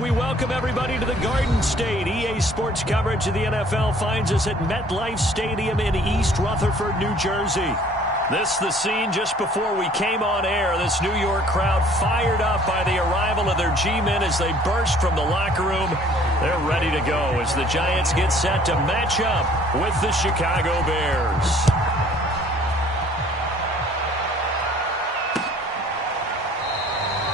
We welcome everybody to the Garden State. EA Sports coverage of the NFL finds us at MetLife Stadium in East Rutherford, New Jersey. This the scene just before we came on air. This New York crowd fired up by the arrival of their G-men as they burst from the locker room. They're ready to go as the Giants get set to match up with the Chicago Bears.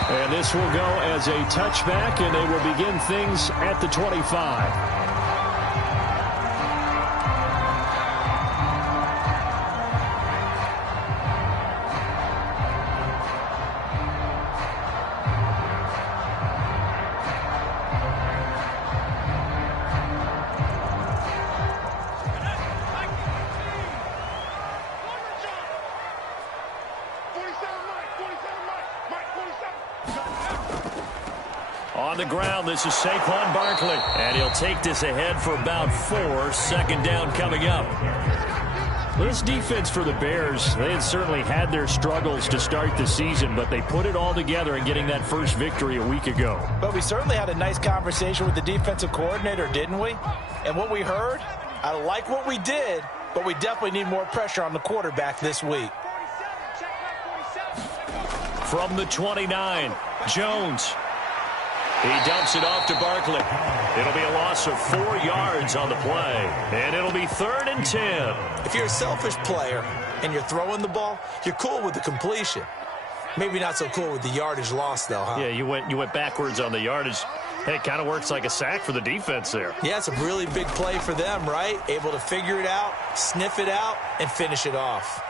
And this will go as a touchback, and they will begin things at the 25. On the ground, this is Saquon Barkley, and he'll take this ahead for about 4. Second down coming up. This defense for the Bears, they had certainly had their struggles to start the season, but they put it all together in getting that first victory a week ago. But we certainly had a nice conversation with the defensive coordinator, didn't we? And what we heard, I like what we did, but we definitely need more pressure on the quarterback this week. From the 29, Jones. He dumps it off to Barkley. It'll be a loss of 4 yards on the play, and it'll be 3rd and 10. If you're a selfish player and you're throwing the ball, you're cool with the completion. Maybe not so cool with the yardage loss, though, huh? Yeah, you went backwards on the yardage. Hey, it kind of works like a sack for the defense there. Yeah, it's a really big play for them, right? Able to figure it out, sniff it out, and finish it off.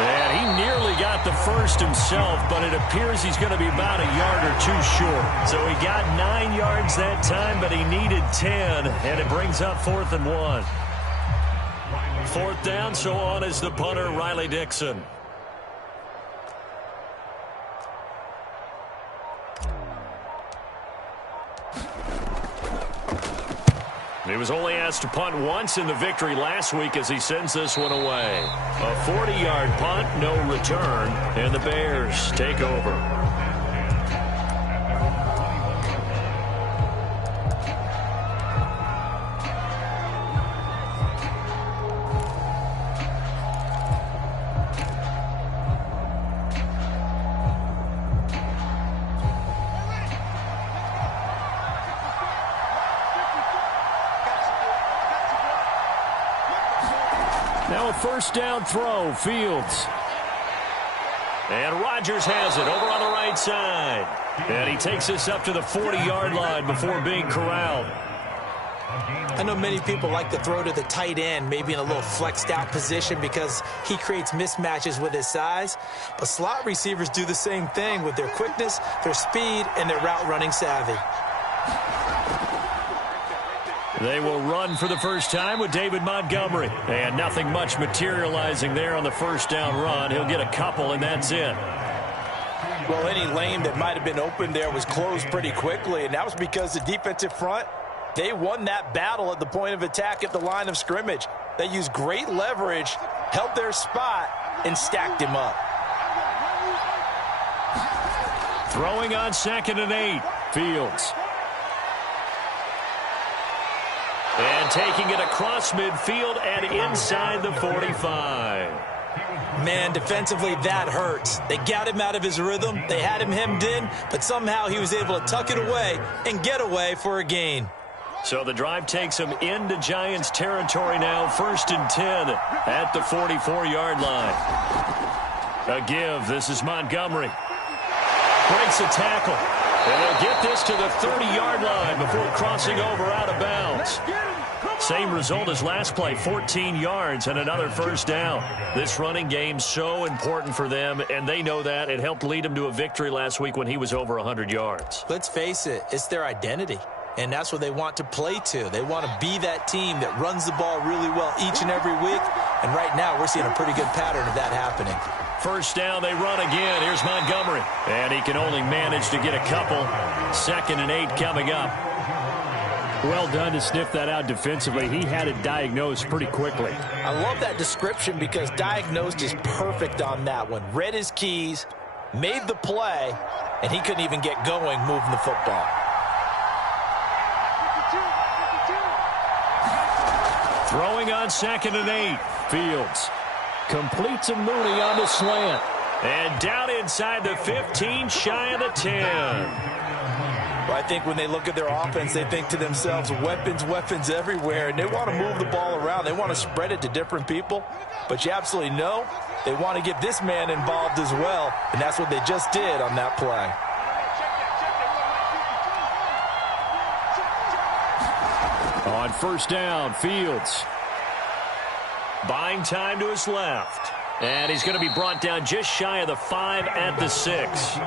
And he nearly got the first himself, but it appears he's going to be about a yard or 2 short. So he got 9 yards that time, but he needed 10, and it brings up 4th and 1. 4th down, so on is the punter, Riley Dixon. He was only asked to punt once in the victory last week as he sends this one away. A 40-yard punt, no return, and the Bears take over. Now a first down throw, Fields. And Rodgers has it over on the right side. And he takes this up to the 40-yard line before being corralled. I know many people like to throw to the tight end, maybe in a little flexed out position because he creates mismatches with his size. But slot receivers do the same thing with their quickness, their speed, and their route running savvy. They will run for the first time with David Montgomery. And nothing much materializing there on the first down run. He'll get a couple, and that's it. Well, any lane that might have been open there was closed pretty quickly, and that was because the defensive front, they won that battle at the point of attack at the line of scrimmage. They used great leverage, held their spot, and stacked him up. Throwing on 2nd and 8, Fields. And taking it across midfield and inside the 45. Man, defensively, that hurts. They got him out of his rhythm. They had him hemmed in, but somehow he was able to tuck it away and get away for a gain. So the drive takes him into Giants territory now. 1st and 10 at the 44-yard line. A give. This is Montgomery. Breaks a tackle. And they'll get this to the 30-yard line before crossing over out of bounds. Same result as last play, 14 yards and another first down. This running game so important for them, and they know that. It helped lead them to a victory last week when he was over 100 yards. Let's face it, it's their identity, and that's what they want to play to. They want to be that team that runs the ball really well each and every week, and right now we're seeing a pretty good pattern of that happening. First down, they run again. Here's Montgomery, and he can only manage to get a couple. 2nd and 8 coming up. Well done to sniff that out defensively. He had it diagnosed pretty quickly. I love that description because diagnosed is perfect on that one. Read his keys, made the play, and he couldn't even get going moving the football. Throwing on 2nd and 8. Fields completes a Mooney on the slant. And down inside the 15, shy of the 10. Well, I think when they look at their offense, they think to themselves, weapons, weapons everywhere, and they want to move the ball around. They want to spread it to different people, but you absolutely know they want to get this man involved as well, and that's what they just did on that play. On 1st down, Fields buying time to his left, and he's going to be brought down just shy of the 5 at the 6.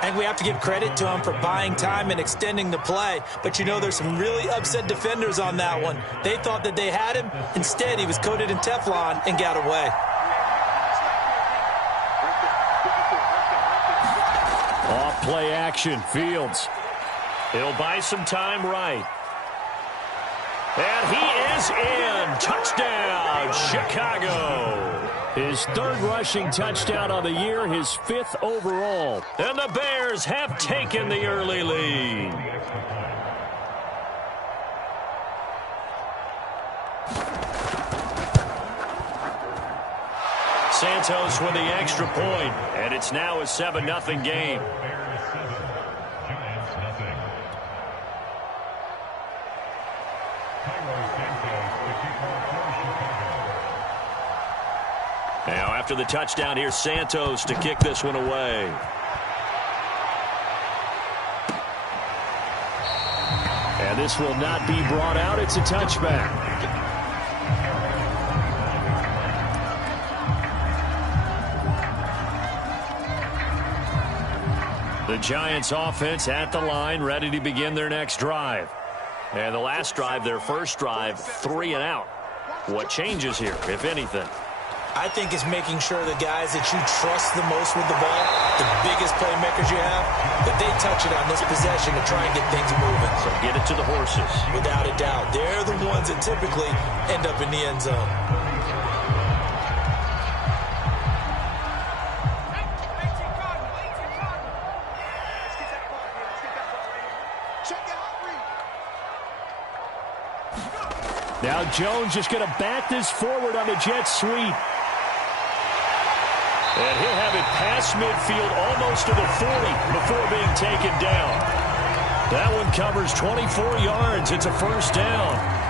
I think we have to give credit to him for buying time and extending the play. But, you know, there's some really upset defenders on that one. They thought that they had him. Instead, he was coated in Teflon and got away. Off play action, Fields. He'll buy some time right. And he is in. Touchdown, Chicago. His 3rd rushing touchdown of the year, his 5th overall. And the Bears have taken the early lead. Santos with the extra point, and it's now a 7-0 game. Now, after the touchdown, here's Santos to kick this one away. And this will not be brought out. It's a touchback. The Giants offense at the line, ready to begin their next drive. And the last drive, their first drive, 3 and out. What changes here, if anything? I think it's making sure the guys that you trust the most with the ball, the biggest playmakers you have, that they touch it on this possession to try and get things moving. So get it to the horses. Without a doubt. They're the ones that typically end up in the end zone. Now Jones just going to bat this forward on the jet sweep. And he'll have it past midfield almost to the 40 before being taken down. That one covers 24 yards. It's a 1st down.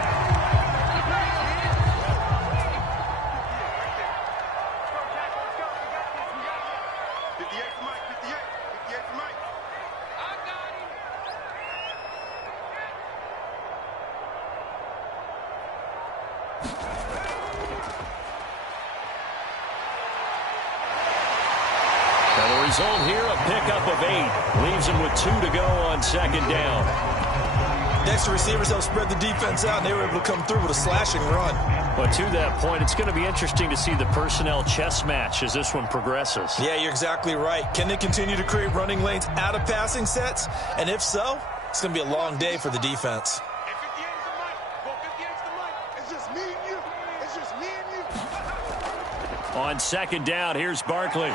Result here, a pickup of 8. Leaves him with 2 to go on 2nd down. Next to receivers, they'll spread the defense out, and they were able to come through with a slashing run. But to that point, it's going to be interesting to see the personnel chess match as this one progresses. Yeah, you're exactly right. Can they continue to create running lanes out of passing sets? And if so, it's going to be a long day for the defense. On 2nd down, here's Barkley.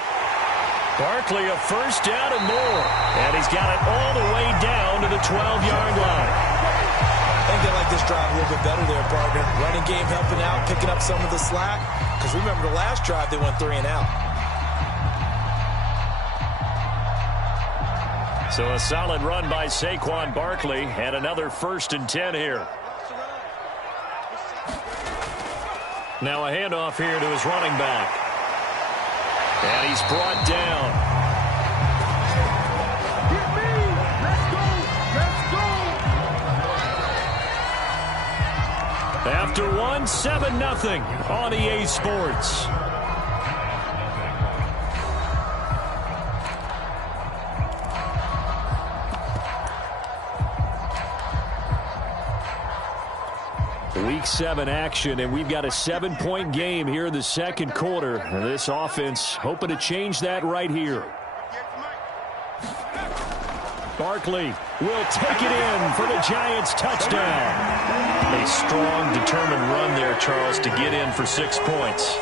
Barkley a 1st down and more. And he's got it all the way down to the 12-yard line. I think they like this drive a little bit better there, partner. Running game helping out, picking up some of the slack. Because remember the last drive, they went 3 and out. So a solid run by Saquon Barkley and another 1st and 10 here. Now a handoff here to his running back. And he's brought down. Get me! Let's go! Let's go! After one, 7-0 on EA Sports. Week 7 action, and we've got a 7-point game here in the 2nd quarter. And this offense hoping to change that right here. Barkley will take it in for the Giants touchdown. A strong, determined run there, Charles, to get in for 6 points.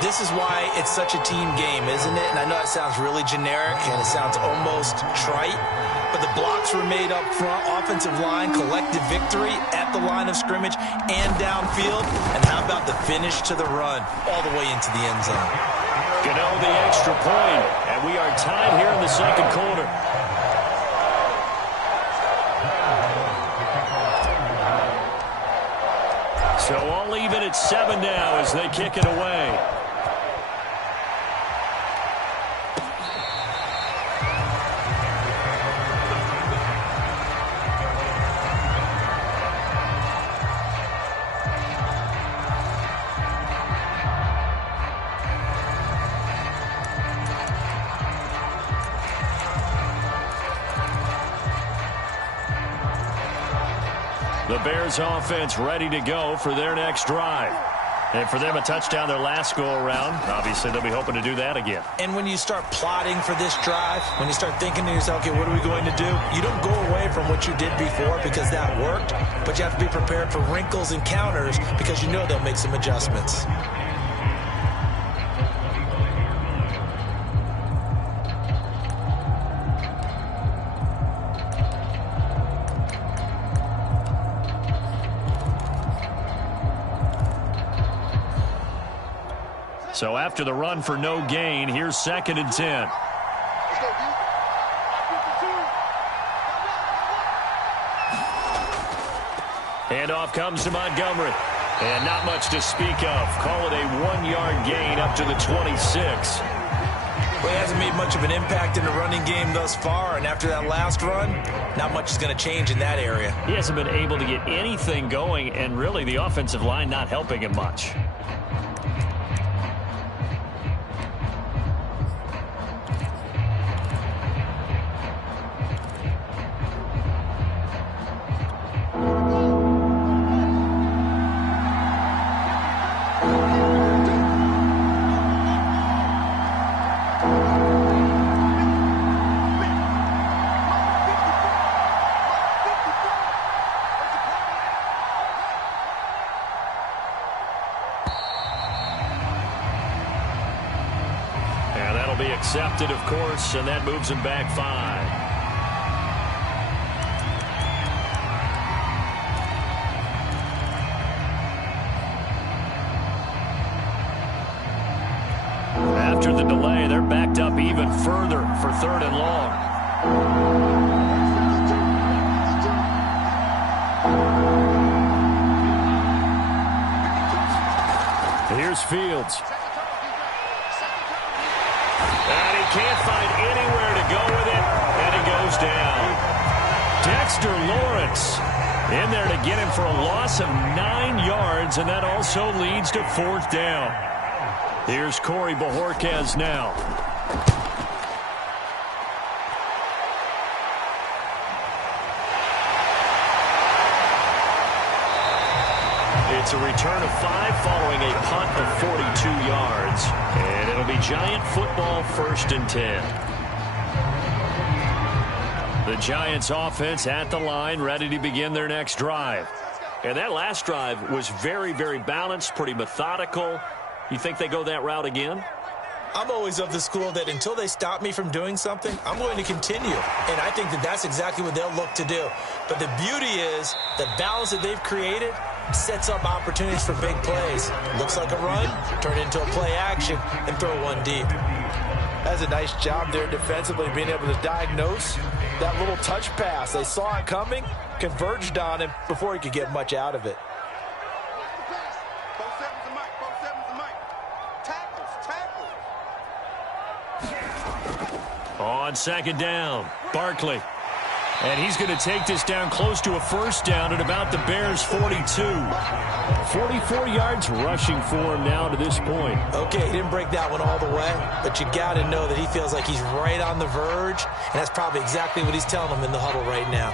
This is why it's such a team game, isn't it? And I know it sounds really generic and it sounds almost trite, but the blocks were made up front, offensive line, collective victory at the line of scrimmage and downfield. And how about the finish to the run all the way into the end zone? Gano the extra point, and we are tied here in the second quarter. So all even at 7 now as they kick it away. The Bears offense ready to go for their next drive. And for them, a touchdown their last go-around. Obviously, they'll be hoping to do that again. And when you start plotting for this drive, when you start thinking to yourself, okay, what are we going to do? You don't go away from what you did before because that worked, but you have to be prepared for wrinkles and counters because you know they'll make some adjustments. So after the run for no gain, here's 2nd and 10. Handoff comes to Montgomery. And not much to speak of. Call it a 1-yard gain up to the 26. Well, he hasn't made much of an impact in the running game thus far, and after that last run, not much is going to change in that area. He hasn't been able to get anything going, and really the offensive line not helping him much. Accepted, of course, and that moves him back 5. After the delay, they're backed up even further for 3rd and long. Here's Fields. And he can't find anywhere to go with it, and he goes down. Dexter Lawrence in there to get him for a loss of 9 yards, and that also leads to 4th down. Here's Corey Bojorquez now. It's a return of 5 following a punt of 42 yards. And it'll be Giant football 1st and 10. The Giants offense at the line, ready to begin their next drive. And that last drive was very, very balanced, pretty methodical. You think they go that route again? I'm always of the school that until they stop me from doing something, I'm going to continue. And I think that that's exactly what they'll look to do. But the beauty is the balance that they've created sets up opportunities for big plays. Looks like a run, turn it into a play action, and throw one deep. That's a nice job there defensively, being able to diagnose that little touch pass. They saw it coming, converged on him before he could get much out of it. On 2nd down, Barkley. And he's going to take this down close to a 1st down at about the Bears' 42. 44 yards rushing for him now to this point. Okay, he didn't break that one all the way, but you got to know that he feels like he's right on the verge, and that's probably exactly what he's telling them in the huddle right now.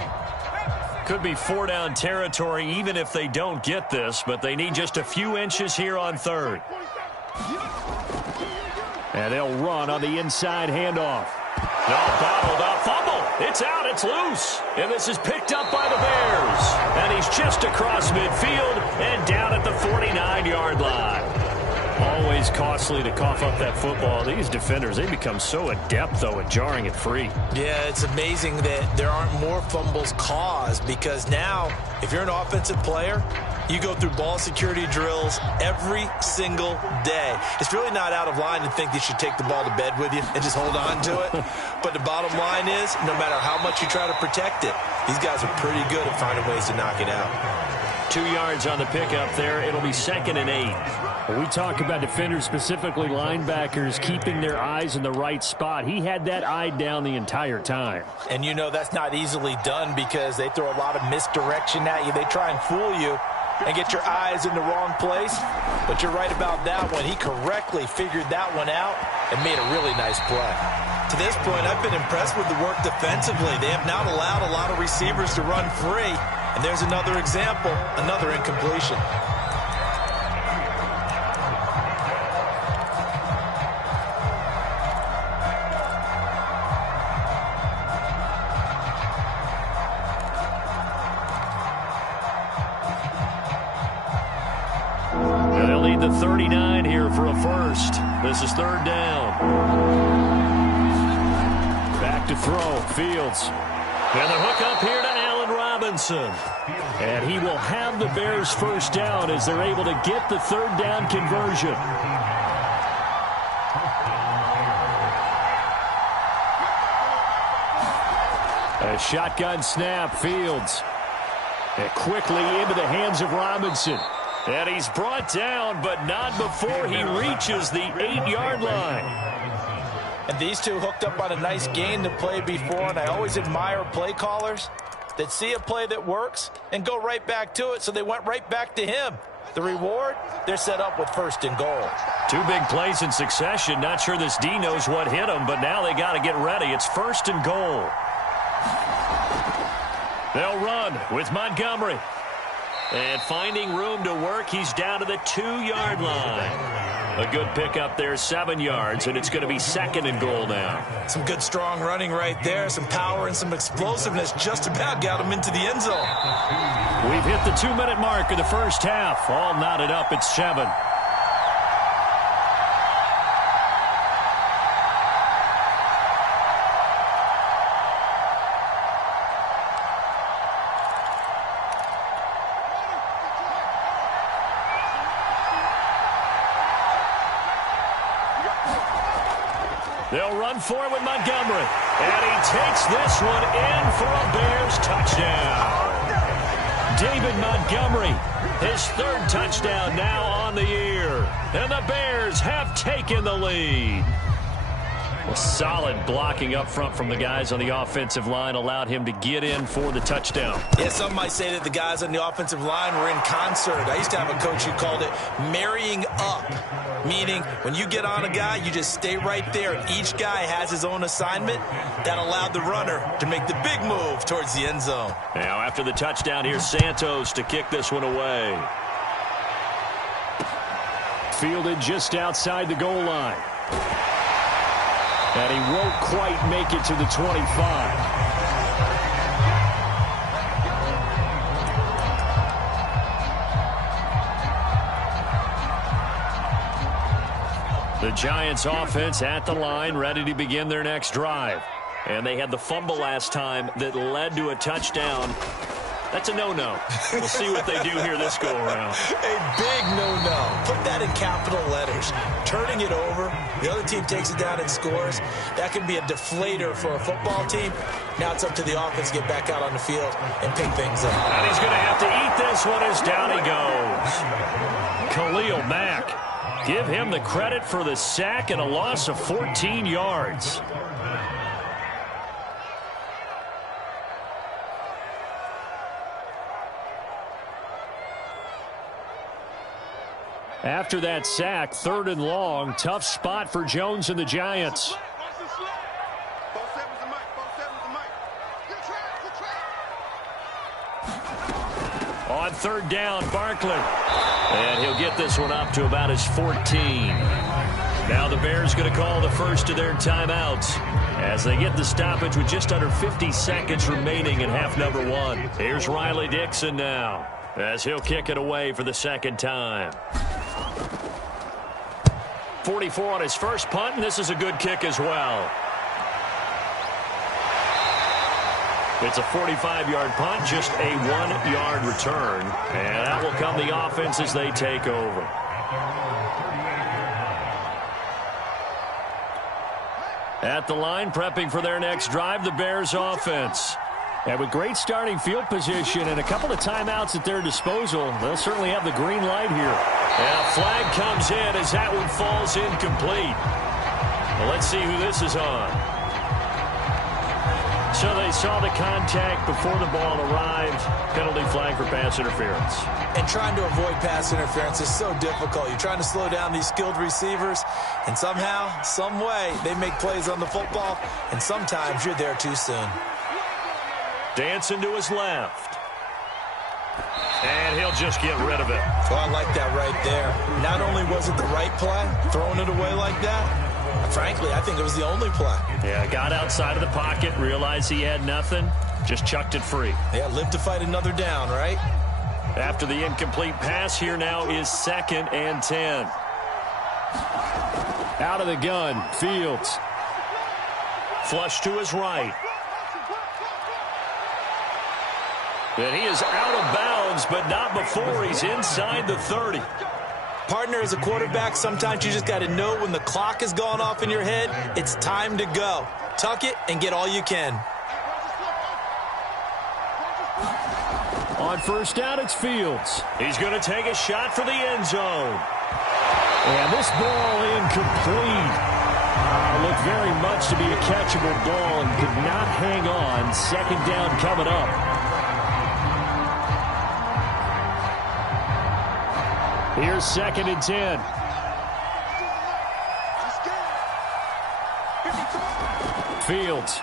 Could be 4-down territory even if they don't get this, but they need just a few inches here on 3rd. And they'll run on the inside handoff. No, bottled up, fumble. It's out, it's loose. And this is picked up by the Bears. And he's just across midfield and down at the 49-yard line. Always costly to cough up that football. These defenders, they become so adept, though, at jarring it free. Yeah, it's amazing that there aren't more fumbles caused, because now, if you're an offensive player, you go through ball security drills every single day. It's really not out of line to think you should take the ball to bed with you and just hold on to it. But the bottom line is, no matter how much you try to protect it, these guys are pretty good at finding ways to knock it out. 2 yards on the pickup there. It'll be 2nd and 8. When we talk about defenders, specifically linebackers, keeping their eyes in the right spot. He had that eye down the entire time. And you know that's not easily done, because they throw a lot of misdirection at you. They try and fool you and get your eyes in the wrong place. But you're right about that one. He correctly figured that one out and made a really nice play. To this point, I've been impressed with the work defensively. They have not allowed a lot of receivers to run free. And there's another example, another incompletion. They'll need the 39 here for a first. This is 3rd down. Back to throw, Fields. And the hook up here to Allen Robinson. And he will have the Bears first down as they're able to get the 3rd down conversion. A shotgun snap, Fields. And quickly into the hands of Robinson. And he's brought down, but not before he reaches the 8-yard line. And these two hooked up on a nice gain to play before, and I always admire play callers that see a play that works and go right back to it, so they went right back to him. The reward, they're set up with 1st and goal. 2 big plays in succession. Not sure this D knows what hit him, but now they got to get ready. It's 1st and goal. They'll run with Montgomery. And finding room to work, he's down to the 2-yard line. A good pickup there, 7 yards, and it's going to be 2nd and goal now. Some good strong running right there, some power and some explosiveness, just about got him into the end zone. We've hit the 2-minute mark of the first half. All knotted up at 7. They'll run for it with Montgomery. And he takes this one in for a Bears touchdown. David Montgomery, his 3rd touchdown now on the year. And the Bears have taken the lead. A solid blocking up front from the guys on the offensive line allowed him to get in for the touchdown. Yeah, some might say that the guys on the offensive line were in concert. I used to have a coach who called it marrying up, meaning when you get on a guy, you just stay right there. Each guy has his own assignment. That allowed the runner to make the big move towards the end zone. Now after the touchdown, here's Santos to kick this one away. Fielded just outside the goal line. And he won't quite make it to the 25. The Giants offense at the line, ready to begin their next drive. And they had the fumble last time that led to a touchdown. That's a no-no. We'll see what they do here this go-around. A big no-no. Put that in capital letters. Turning it over, the other team takes it down and scores. That can be a deflator for a football team. Now it's up to the offense to get back out on the field and pick things up. And he's going to have to eat this one as down he goes. Khalil Mack. Give him the credit for the sack and a loss of 14 yards. After that sack, 3rd and long, tough spot for Jones and the Giants. On 3rd down, Barkley. And he'll get this one up to about his 14. Now the Bears going to call the first of their timeouts as they get the stoppage with just under 50 seconds remaining in half number one. Here's Riley Dixon now as he'll kick it away for the second time. 44 on his first punt, and this is a good kick as well. It's a 45-yard punt, just a 1-yard return. And that will come the offense as they take over. At the line, prepping for their next drive, the Bears offense. And with great starting field position and a couple of timeouts at their disposal, they'll certainly have the green light here. And a flag comes in as that one falls incomplete. Well, let's see who this is on. So they saw the contact before the ball arrived. Penalty flag for pass interference. And trying to avoid pass interference is so difficult. You're trying to slow down these skilled receivers, and somehow, some way, they make plays on the football, and sometimes you're there too soon. Dancing to his left. And he'll just get rid of it. Oh, I like that right there. Not only was it the right play, throwing it away like that, frankly, I think it was the only play. Yeah, got outside of the pocket, realized he had nothing, just chucked it free. Yeah, live to fight another down, right? After the incomplete pass, here now is 2nd and 10. Out of the gun, Fields. Flush to his right. And he is out of bounds, but not before he's inside the 30. Partner, as a quarterback, sometimes you just got to know when the clock has gone off in your head, it's time to go. Tuck it and get all you can. On first down, it's Fields. He's going to take a shot for the end zone. And this ball incomplete. Looked very much to be a catchable ball and could not hang on. Second down coming up. Here's 2nd and 10. Fields.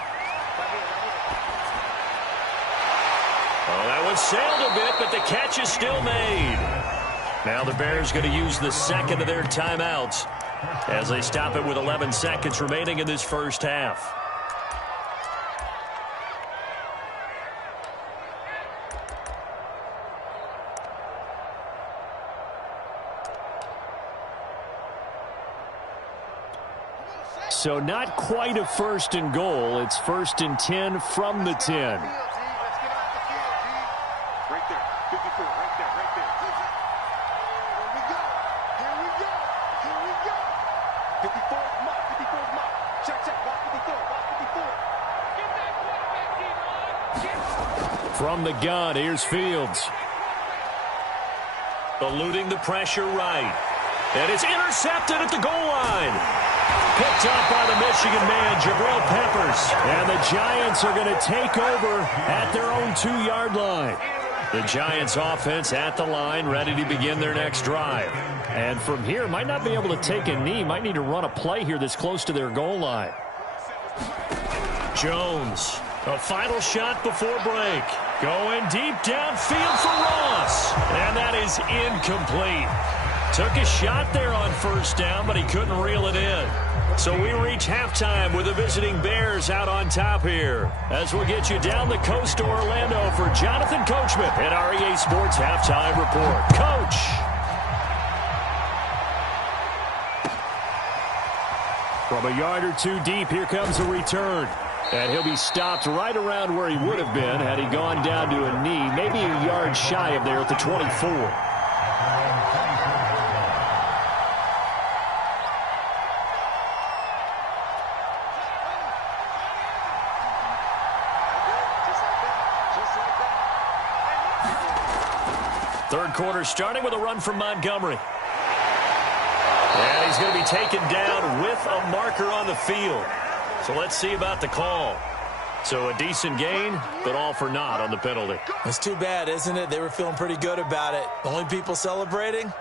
Oh, that one sailed a bit, but the catch is still made. Now the Bears going to use the second of their timeouts as they stop it with 11 seconds remaining in this first half. So not quite a 1st and goal. It's 1st and 10 from the 10. Right there, 54, right there, right there. Here we go. 54 is mark, 54 is mark. Check, block 54, block 54. Get that quarterback, From the gun, here's Fields. Eluding the pressure right. And it's intercepted at the goal line. Picked up by the Michigan man, Jabril Peppers. And the Giants are going to take over at their own 2-yard line. The Giants offense at the line, ready to begin their next drive. And from here, might not be able to take a knee. Might need to run a play here that's close to their goal line. Jones, a final shot before break. Going deep downfield for Ross. And that is incomplete. Took a shot there on first down, but he couldn't reel it in. So we reach halftime with the visiting Bears out on top here. As we'll get you down the coast to Orlando for Jonathan Coachman at our EA Sports Halftime Report. Coach. From a yard or two deep, here comes a return. And he'll be stopped right around where he would have been had he gone down to a knee, maybe a yard shy of there at the 24. Third quarter starting with a run from Montgomery. And he's going to be taken down with a marker on the field. So let's see about the call. So a decent gain, but all for naught on the penalty. It's too bad, isn't it? They were feeling pretty good about it. The only people celebrating,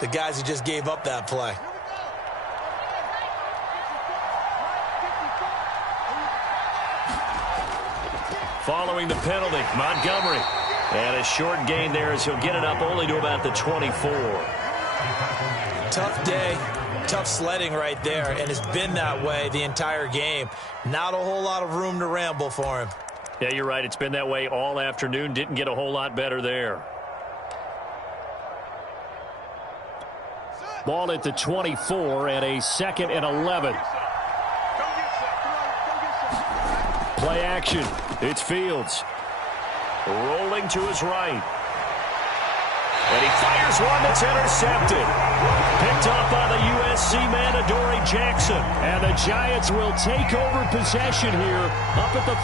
the guys who just gave up that play. Following the penalty, Montgomery. And a short gain there as he'll get it up only to about the 24. Tough day, tough sledding right there, and it's been that way the entire game. Not a whole lot of room to ramble for him. Yeah, you're right. It's been that way all afternoon. Didn't get a whole lot better there. Ball at the 24 and a 2nd and 11. Play action. It's Fields. Rolling to his right. And he fires one that's intercepted. Picked up by the USC man, Adoree Jackson. And the Giants will take over possession here up at the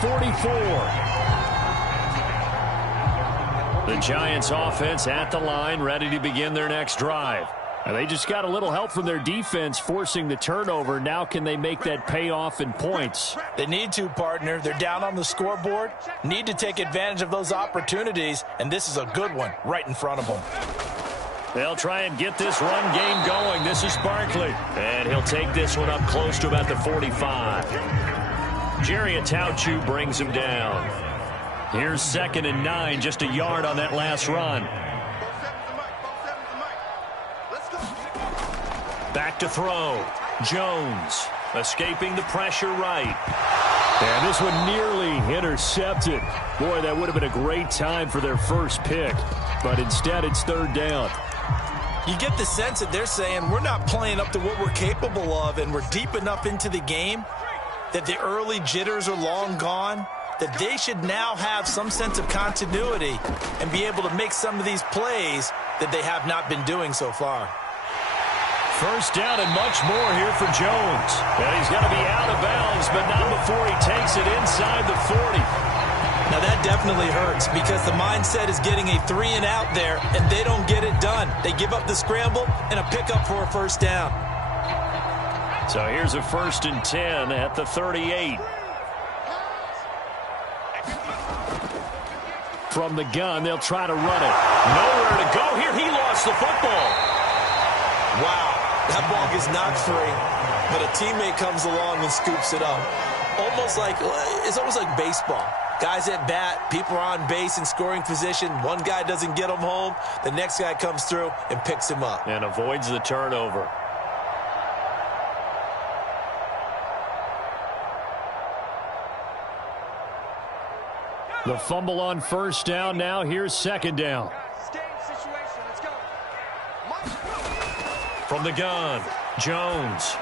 44. The Giants offense at the line, ready to begin their next drive. And they just got a little help from their defense forcing the turnover. Now can they make that pay off in points? They need to, partner. They're down on the scoreboard. Need to take advantage of those opportunities, and this is a good one right in front of them. They'll try and get this run game going. This is Barkley. And he'll take this one up close to about the 45. Jerry Atauchu brings him down. Here's 2nd and 9, just a yard on that last run. Back to throw. Jones escaping the pressure right. And this one nearly intercepted. Boy, that would have been a great time for their first pick. But instead, it's 3rd down. You get the sense that they're saying we're not playing up to what we're capable of, and we're deep enough into the game that the early jitters are long gone, that they should now have some sense of continuity and be able to make some of these plays that they have not been doing so far. First down and much more here for Jones. And he's going to be out of bounds, but not before he takes it inside the 40. Now that definitely hurts because the mindset is getting a 3 and out there, and they don't get it done. They give up the scramble and a pickup for a first down. So here's a 1st and 10 at the 38. From the gun, they'll try to run it. Nowhere to go here. He lost the football. Wow. That ball gets knocked free, but a teammate comes along and scoops it up. It's almost like baseball. Guys at bat, people are on base in scoring position. One guy doesn't get him home. The next guy comes through and picks him up. And avoids the turnover. The fumble on 1st down. Now here's 2nd down. From the gun, Jones.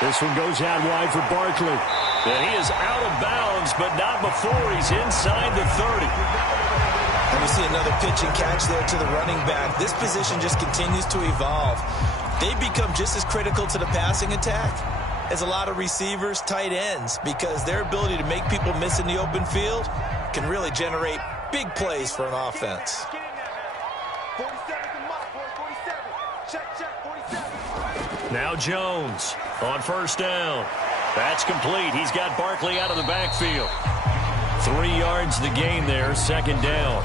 This one goes out wide for Barkley. And he is out of bounds, but not before he's inside the 30. And we see another pitch and catch there to the running back. This position just continues to evolve. They become just as critical to the passing attack as a lot of receivers, tight ends, because their ability to make people miss in the open field can really generate big plays for an offense. Now Jones on 1st down. That's complete. He's got Barkley out of the backfield. 3 yards the gain there, 2nd down.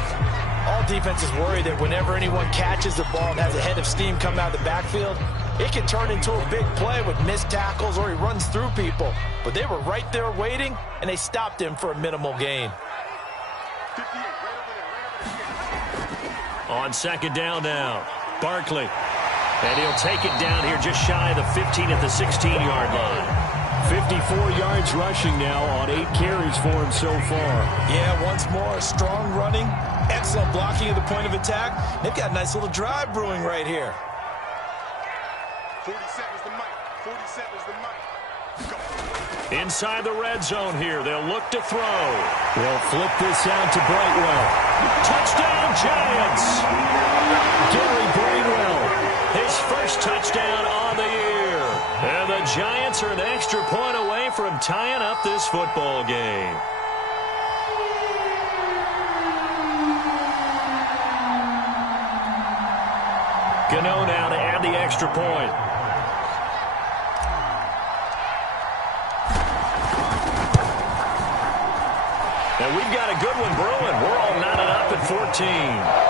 All defenses worry that whenever anyone catches the ball and has a head of steam come out of the backfield, it can turn into a big play with missed tackles or he runs through people. But they were right there waiting, and they stopped him for a minimal gain. On 2nd down now, Barkley. And he'll take it down here just shy of the 15 at the 16-yard line. 54 yards rushing now on 8 carries for him so far. Yeah, once more, strong running, excellent blocking at the point of attack. They've got a nice little drive brewing right here. 47's the mic. 47's the mic. Go. Inside the red zone here, they'll look to throw. They'll flip this out to Brightwell. Touchdown, Giants! Gary Brightwell. His first touchdown on the year. And the Giants are an extra point away from tying up this football game. Gano now to add the extra point. And we've got a good one brewing. We're all knotted up at 14.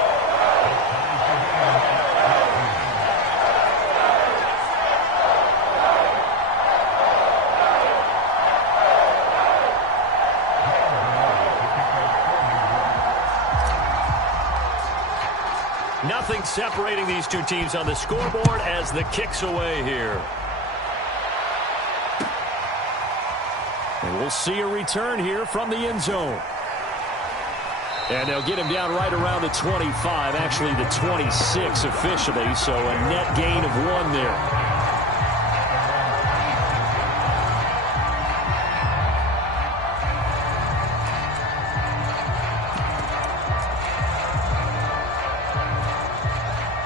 Nothing separating these two teams on the scoreboard as the kick's away here. And we'll see a return here from the end zone. And they'll get him down right around the 25, actually the 26 officially, so a net gain of 1 there.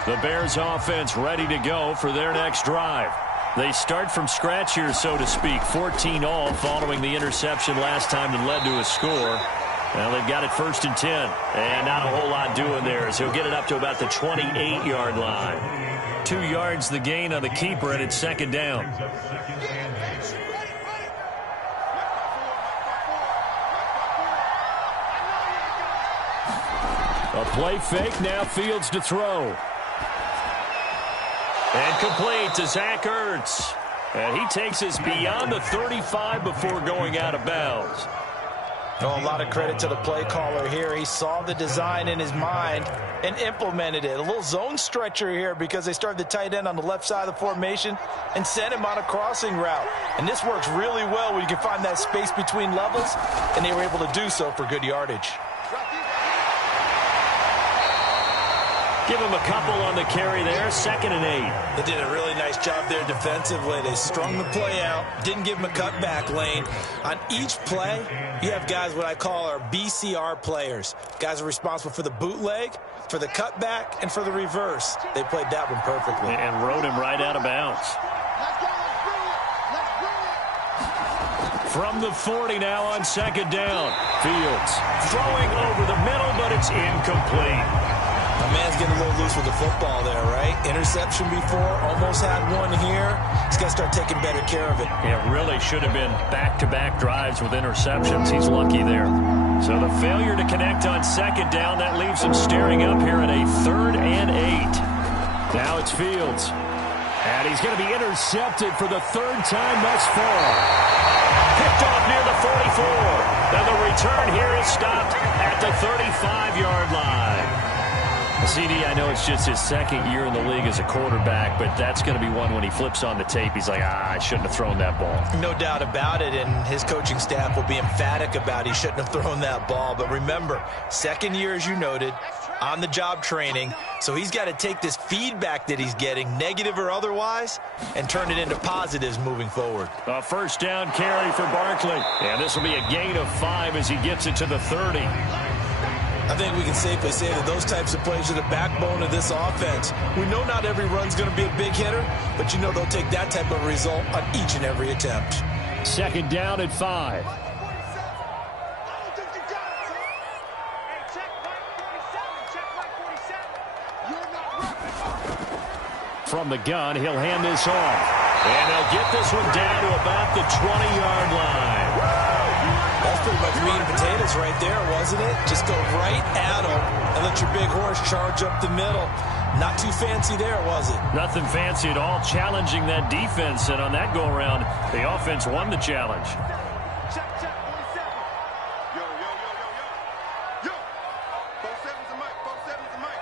The Bears offense ready to go for their next drive. They start from scratch here, so to speak. 14 all following the interception last time that led to a score. Well, they've got it 1st and 10. And not a whole lot doing there, as he'll get it up to about the 28-yard line. 2 yards the gain on the keeper, and it's 2nd down. A play fake, now Fields to throw. And complete to Zach Ertz. And he takes us beyond the 35 before going out of bounds. Well, a lot of credit to the play caller here. He saw the design in his mind and implemented it. A little zone stretcher here because they started the tight end on the left side of the formation and sent him on a crossing route. And this works really well when you can find that space between levels, and they were able to do so for good yardage. Give him a couple on the carry there, 2nd and 8. They did a really nice job there defensively. They strung the play out, didn't give him a cutback lane. On each play, you have guys what I call our BCR players. Guys are responsible for the bootleg, for the cutback, and for the reverse. They played that one perfectly. And rode him right out of bounds. From the 40 now on 2nd down. Fields throwing over the middle, but it's incomplete. My man's getting a little loose with the football there, right? Interception before, almost had one here. He's got to start taking better care of it. It really should have been back-to-back drives with interceptions. He's lucky there. So the failure to connect on 2nd down, that leaves him staring up here at a 3rd and 8. Now it's Fields. And he's going to be intercepted for the 3rd time thus far. Picked off near the 44. And the return here is stopped at the 35-yard line. CD, I know it's just his 2nd year in the league as a quarterback, but that's going to be one when he flips on the tape. He's like, I shouldn't have thrown that ball. No doubt about it, and his coaching staff will be emphatic about he shouldn't have thrown that ball. But remember, 2nd year, as you noted, on-the-job training, so he's got to take this feedback that he's getting, negative or otherwise, and turn it into positives moving forward. A 1st down carry for Barkley. And this will be a gain of 5 as he gets it to the 30. I think we can safely say that those types of plays are the backbone of this offense. We know not every run's going to be a big hitter, but you know they'll take that type of result on each and every attempt. 2nd down at 5. From the gun, he'll hand this off. And they'll get this one down to about the 20-yard line. That's pretty much meat and potatoes right there, wasn't it? Just go right at them and let your big horse charge up the middle. Not too fancy there, was it? Nothing fancy at all, challenging that defense. And on that go-around, the offense won the challenge. Check, 47. Yo. 47's a mic. 47's a mic.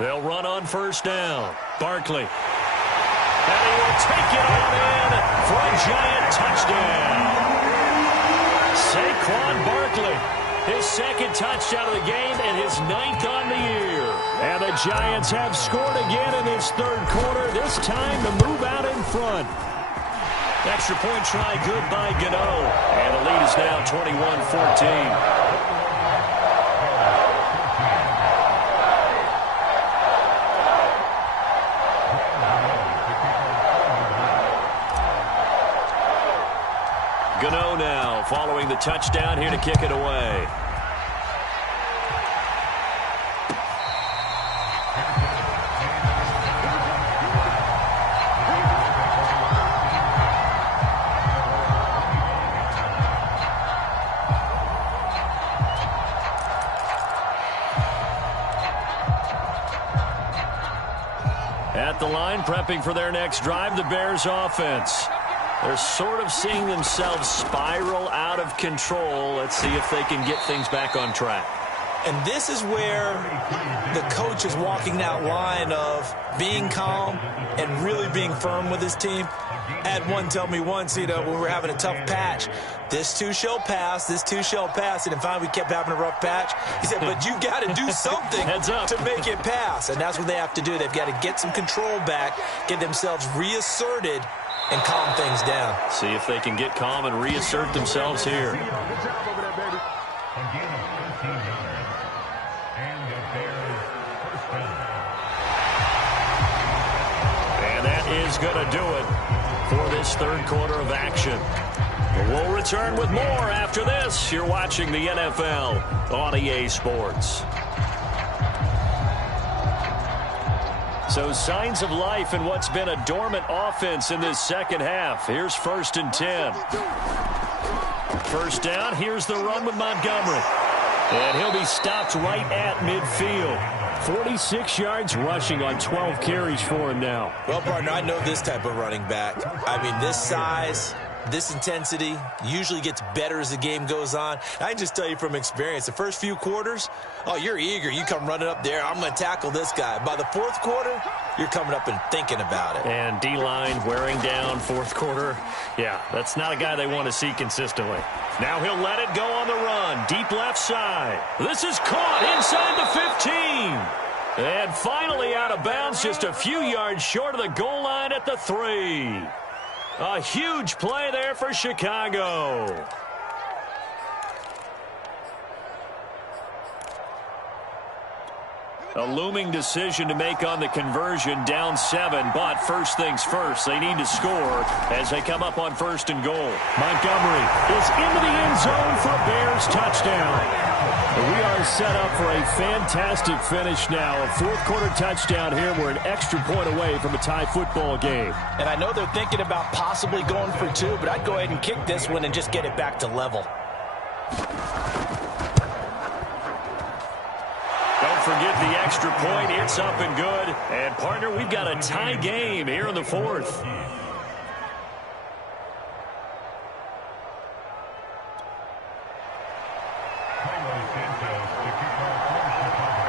They'll run on 1st down. Barkley. And he will take it on in for a giant touchdown. Saquon Barkley, his 2nd touchdown of the game and his 9th on the year. And the Giants have scored again in this 3rd quarter, this time to move out in front. Extra point try good by Gano. And the lead is now 21-14. Gano now following the touchdown here to kick it away. At the line, prepping for their next drive, the Bears offense. They're sort of seeing themselves spiral out of control. Let's see if they can get things back on track. And this is where the coach is walking that line of being calm and really being firm with his team. I had one tell me once, when we were having a tough patch, this too shall pass, this too shall pass. And finally we kept having a rough patch. He said, but you got to do something to make it pass. And that's what they have to do. They've got to get some control back, get themselves reasserted, and calm things down. See if they can get calm and reassert themselves here. And that is going to do it for this third quarter of action. We'll return with more after this. You're watching the NFL on EA Sports. So signs of life in what's been a dormant offense in this second half. Here's 1st and 10. First down, here's the run with Montgomery. And he'll be stopped right at midfield. 46 yards rushing on 12 carries for him now. Well, partner, I know this type of running back. I mean, this size, this intensity usually gets better as the game goes on. I can just tell you from experience, the first few quarters, oh, you're eager. You come running up there, I'm going to tackle this guy. By the fourth quarter, you're coming up and thinking about it. And D-line wearing down fourth quarter. Yeah, that's not a guy they want to see consistently. Now he'll let it go on the run. Deep left side. This is caught inside the 15. And finally out of bounds, just a few yards short of the goal line at the 3. A huge play there for Chicago. A looming decision to make on the conversion, down 7, but first things first, they need to score as they come up on 1st and goal. Montgomery is into the end zone for a Bears touchdown. And we are set up for a fantastic finish now. A fourth quarter touchdown here. We're an extra point away from a tie football game. And I know they're thinking about possibly going for 2, but I'd go ahead and kick this one and just get it back to level. Don't forget the extra point. It's up and good. And, partner, we've got a tie game here in the 4th.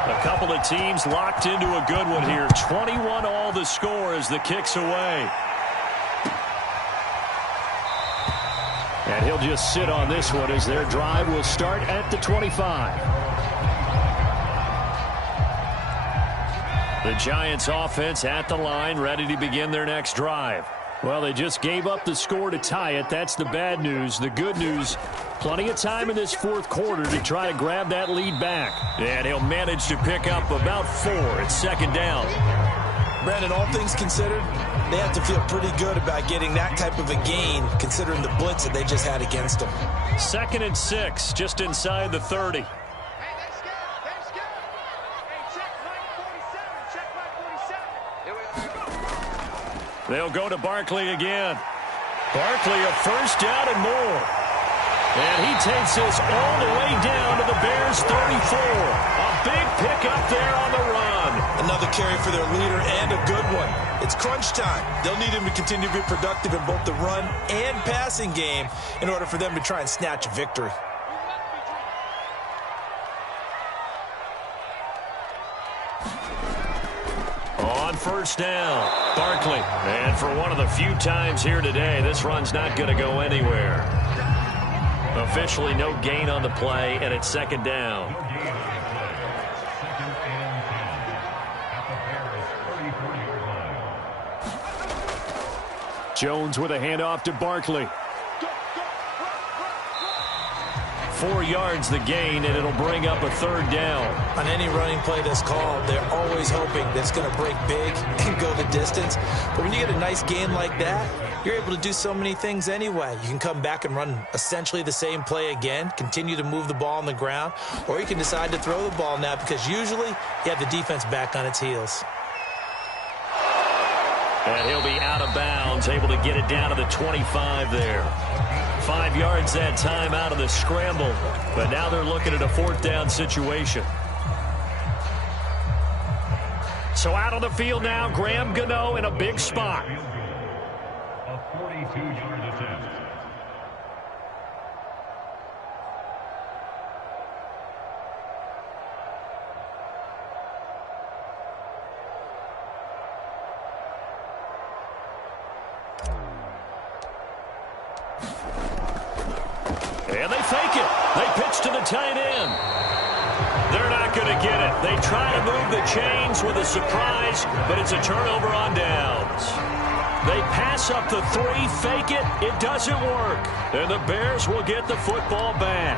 A couple of teams locked into a good one here. 21 all the score as the kick's away. And he'll just sit on this one as their drive will start at the 25. The Giants offense at the line, ready to begin their next drive. Well, they just gave up the score to tie it. That's the bad news. The good news, plenty of time in this fourth quarter to try to grab that lead back. And he'll manage to pick up about 4. It's 2nd down. Brandon, all things considered, they have to feel pretty good about getting that type of a gain, considering the blitz that they just had against them. 2nd and 6, just inside the 30. They'll go to Barkley again. Barkley a first down and more. And he takes this all the way down to the Bears' 34. A big pickup there on the run. Another carry for their leader and a good one. It's crunch time. They'll need him to continue to be productive in both the run and passing game in order for them to try and snatch a victory. On first down, Barkley. And for one of the few times here today, this run's not going to go anywhere. Officially no gain on the play, and it's 2nd down. Jones with a handoff to Barkley. 4 yards the gain, and it'll bring up a 3rd down. On any running play that's called, they're always hoping that's going to break big and go the distance. But when you get a nice gain like that, you're able to do so many things anyway. You can come back and run essentially the same play again, continue to move the ball on the ground, or you can decide to throw the ball now because usually you have the defense back on its heels. And he'll be out of bounds, able to get it down to the 25 there. 5 yards that time out of the scramble. But now they're looking at a 4th down situation. So out on the field now, Graham Gano in a big spot. A 42-yard attempt. And they fake it. They pitch to the tight end. They're not going to get it. They try to move the chains with a surprise, but it's a turnover on downs. They pass up the 3, fake it. It doesn't work. And the Bears will get the football back.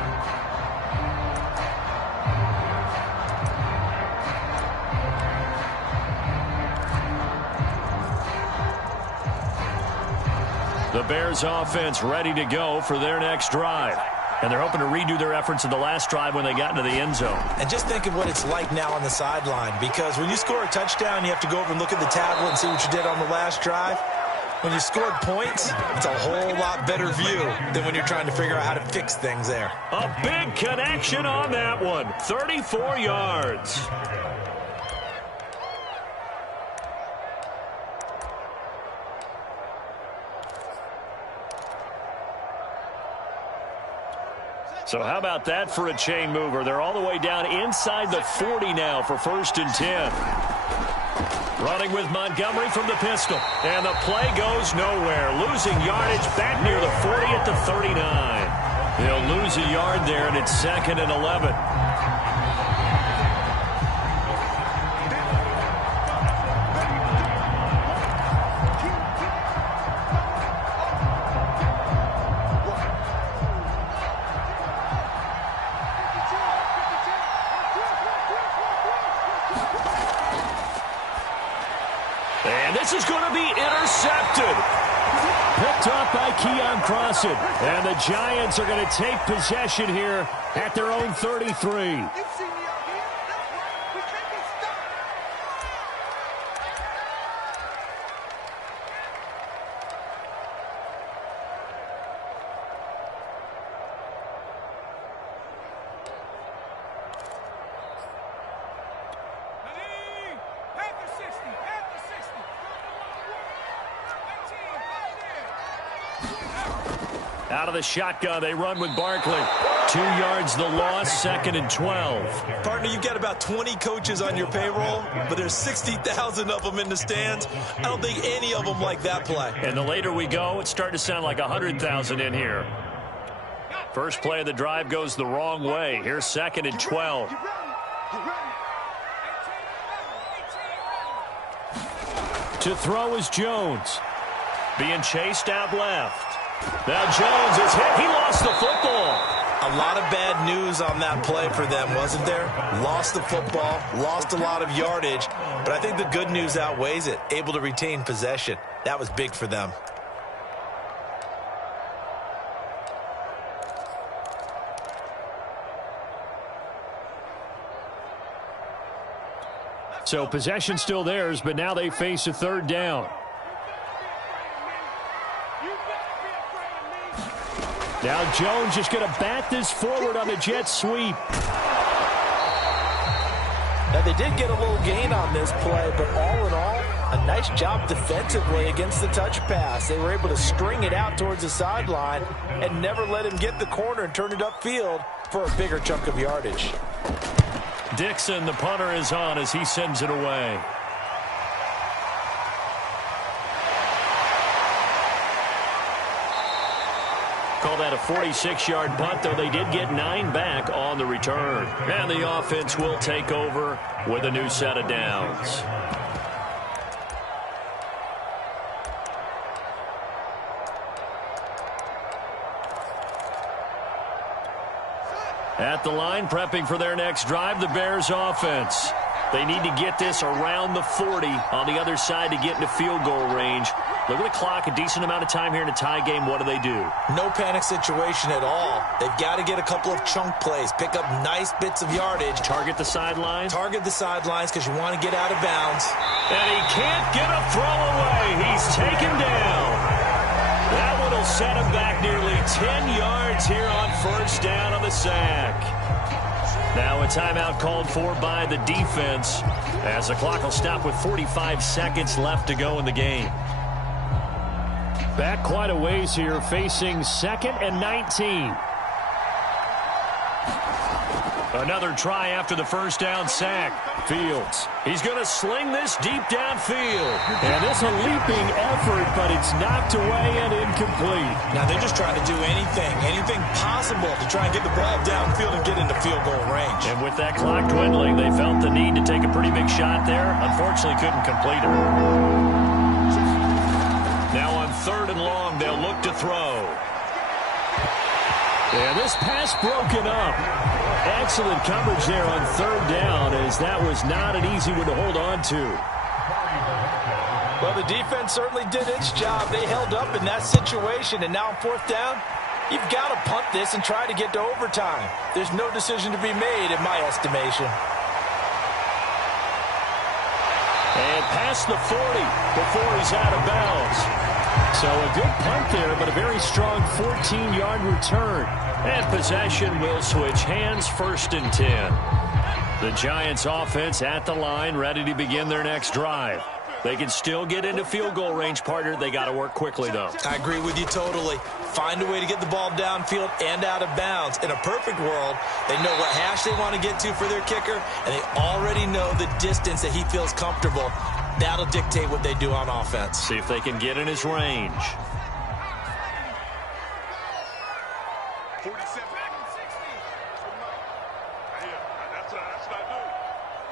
The Bears offense ready to go for their next drive. And they're hoping to redo their efforts in the last drive when they got into the end zone. And just think of what it's like now on the sideline, because when you score a touchdown, you have to go over and look at the tablet and see what you did on the last drive. When you scored points, it's a whole lot better view than when you're trying to figure out how to fix things there. A big connection on that one. 34 yards. So how about that for a chain mover? They're all the way down inside the 40 now for 1st and 10. Running with Montgomery from the pistol. And the play goes nowhere. Losing yardage back near the 40 at the 39. They'll lose a yard there, and it's 2nd and 11. This is going to be intercepted. Picked off by Keon Crossan. And the Giants are going to take possession here at their own 33. Out of the shotgun, they run with Barkley. 2 yards the loss, 2nd and 12. Partner, you've got about 20 coaches on your payroll, but there's 60,000 of them in the stands. I don't think any of them like that play. And the later we go, it's starting to sound like 100,000 in here. First play of the drive goes the wrong way. Here's 2nd and 12. To throw is Jones. Being chased out left. Now Jones is hit. He lost the football. A lot of bad news on that play for them, wasn't there? Lost the football, lost a lot of yardage, but I think the good news outweighs it. Able to retain possession. That was big for them. So possession still theirs, but now they face a 3rd down. Now Jones just going to bat this forward on the jet sweep. Now they did get a little gain on this play, but all in all, a nice job defensively against the touch pass. They were able to string it out towards the sideline and never let him get the corner and turn it upfield for a bigger chunk of yardage. Dixon, the punter, is on as he sends it away. Call that a 46-yard punt, though they did get 9 back on the return. And the offense will take over with a new set of downs. At the line, prepping for their next drive, the Bears offense. They need to get this around the 40 on the other side to get into field goal range. Look at the clock, a decent amount of time here in a tie game. What do? No panic situation at all. They've got to get a couple of chunk plays, pick up nice bits of yardage. Target the sidelines. Target the sidelines because you want to get out of bounds. And he can't get a throw away. He's taken down. That one will set him back nearly 10 yards here on 1st down on the sack. Now a timeout called for by the defense as the clock will stop with 45 seconds left to go in the game. Back quite a ways here, facing 2nd and 19. Another try after the first down sack. Fields. He's going to sling this deep downfield. And this a leaping effort, but it's knocked away and incomplete. Now they're just trying to do anything possible to try and get the ball downfield and get into field goal range. And with that clock dwindling, they felt the need to take a pretty big shot there. Unfortunately, couldn't complete it. Now on 3rd and long, they'll look to throw. Yeah, this pass broken up. Excellent coverage there on 3rd down, as that was not an easy one to hold on to. Well, the defense certainly did its job. They held up in that situation, and now on 4th down, you've got to punt this and try to get to overtime. There's no decision to be made in my estimation. And past the 40 before he's out of bounds. So a good punt there, but a very strong 14-yard return. And possession will switch hands, 1st and 10. The Giants offense at the line, ready to begin their next drive. They can still get into field goal range, partner. They got to work quickly, though. I agree with you totally. Find a way to get the ball downfield and out of bounds. In a perfect world, they know what hash they want to get to for their kicker, and they already know the distance that he feels comfortable. That'll dictate what they do on offense. See if they can get in his range. 47. That's not good.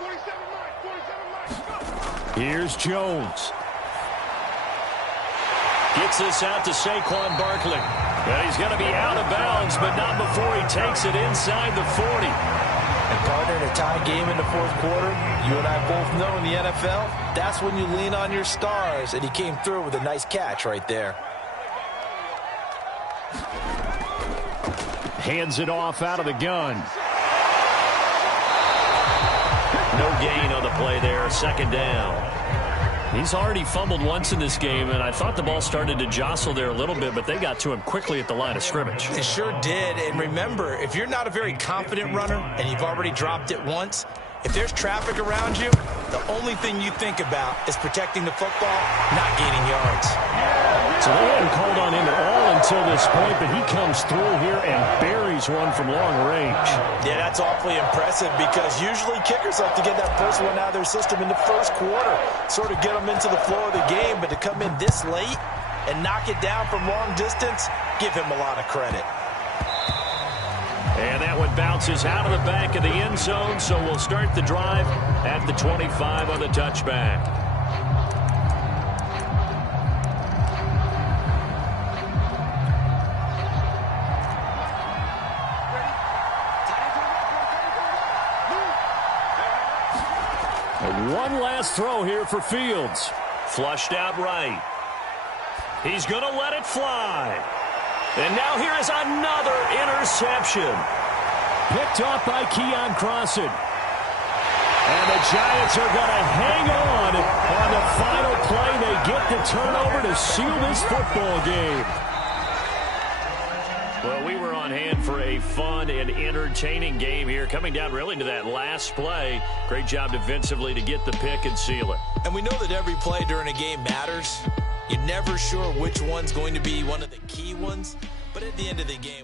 47 Mike. Here's Jones. Gets this out to Saquon Barkley. And he's going to be out of bounds, but not before he takes it inside the 40. And partner, in a tie game in the 4th quarter, you and I both know in the NFL, that's when you lean on your stars, and he came through with a nice catch right there. Hands it off out of the gun. No gain on the play there, 2nd down. He's already fumbled once in this game, and I thought the ball started to jostle there a little bit, but they got to him quickly at the line of scrimmage. It sure did, and remember, if you're not a very confident runner and you've already dropped it once, if there's traffic around you, the only thing you think about is protecting the football, not gaining yards. So they hadn't called on him at all until this point, but he comes through here and buries one from long range. Yeah, that's awfully impressive because usually kickers like to get that first one out of their system in the 1st quarter, sort of get them into the flow of the game, but to come in this late and knock it down from long distance, give him a lot of credit. And that one bounces out of the back of the end zone, so we'll start the drive at the 25 on the touchback. One last throw here for Fields. Flushed out right. He's going to let it fly. And now here is another interception. Picked off by Keon Crossan. And the Giants are going to hang on the final play. They get the turnover to seal this football game. Well, we were on hand for a fun and entertaining game here. Coming down really to that last play. Great job defensively to get the pick and seal it. And we know that every play during a game matters. You're never sure which one's going to be one of the key ones. But at the end of the game,